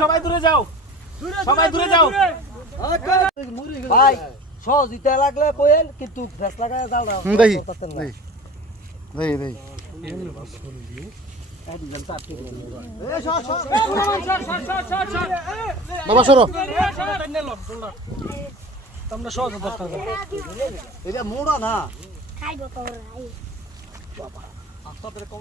সবাই দূরে যাও সবাই দূরে যাও। ভাই সহজিতে লাগলে কোয়েল কিন্তু ভেস লাগায় জাল দাও হুম, দেখি। দেখি। দেখি দেখি। বাবা সরো। তোমরা সহজ দশটা এটা মোড়া না। খাইব তোর ভাই কো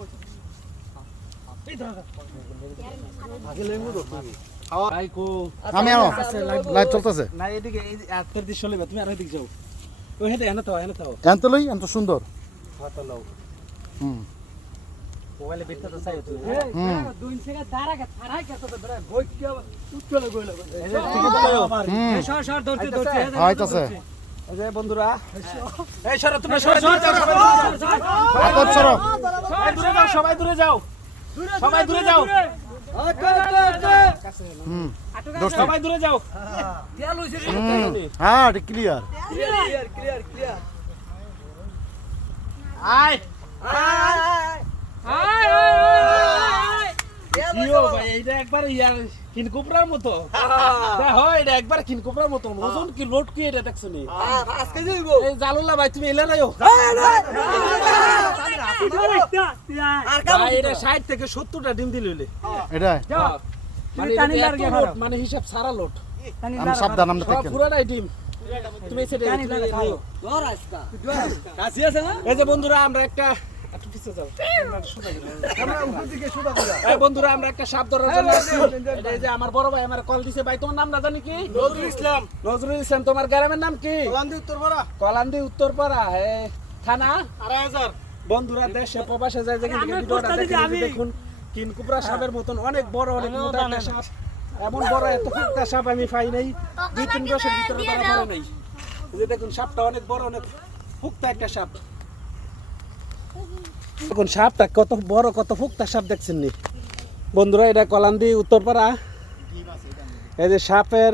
আমি আনো লাইট চলতেছে। না এদিকে এই আত্মের দৃশ্য লইবা তুমি আর এদিকে যাও। ওই হেঁটে এনে তাও এনে তাও এনতে লই এত সুন্দর। হাত লাও। হুম। মোবাইলে বেরতে তো চাই তুমি। হুম। দুই থেকে দাঁড়া কে থারাই কে তো ধরে গই কি উত্তলে গইল হুম। সর সর ধরতে ধরতে। হয়তাছে এই যে বন্ধুরা। এই সরো। তুমি সরো সরো হাতত সরো এই দূরে যাও সবাই দূরে যাও। সবাই দূরে যাও। হুম দোস্ত সবাই দূরে যাও। হুম হ্যাঁ ক্লিয়ার ক্লিয়ার ক্লিয়ার ক্লিয়ার আয়। কিও ভাই এইটা একবার ইয়ার। কিনকুপড়ার মতো দেখো এটা একবার কিনকুপড়ার মতো ওজন কি লোড কি এটা দেখছ নি আজকে যাইব এই জালুল্লাহ ভাই তুমি এলে নাইও এটা 60 থেকে 70টা ডিম দিল এটা মানে মানে হিসাব সারা লোড আমি সাবধান আমরা পুরাটাই ডিম তুমি সেটা আছে না এই যে বন্ধুরা আমরা একটু পিছে যাও। এই বন্ধুরা আমরা একটা সাপ ধরার জন্য আসছি। এই যে আমার বড় ভাই আমার কল দিছে। ভাই তোমার নাম না জানি কি? নজরুল ইসলাম। নজরুল ইসলাম তোমার গ্রামের নাম কি? কলান্দি উত্তরপাড়া। কলান্দি উত্তরপাড়া থানা? আড়াই হাজার। বন্ধুরা দেশে প্রবাসে যায় যেখানে থেকে ভিডিওটা দেখেন দেখুন কিনকুপরা সাপের মতন অনেক বড় অনেক মোটা একটা সাপ। এমন বড় এত ফুটটা সাপ আমি পাই নাই। দুই তিন বছর ভিতরে পড়ে নাই। যে দেখুন সাপটা অনেক বড় অনেক ফুকতা একটা সাপ। দেখুন সাপটা কত বড়, কত ফুক্তা সাপ দেখছেন নি বন্ধুরা, এটা কলান্দি উত্তরপাড়া। এই যে সাপের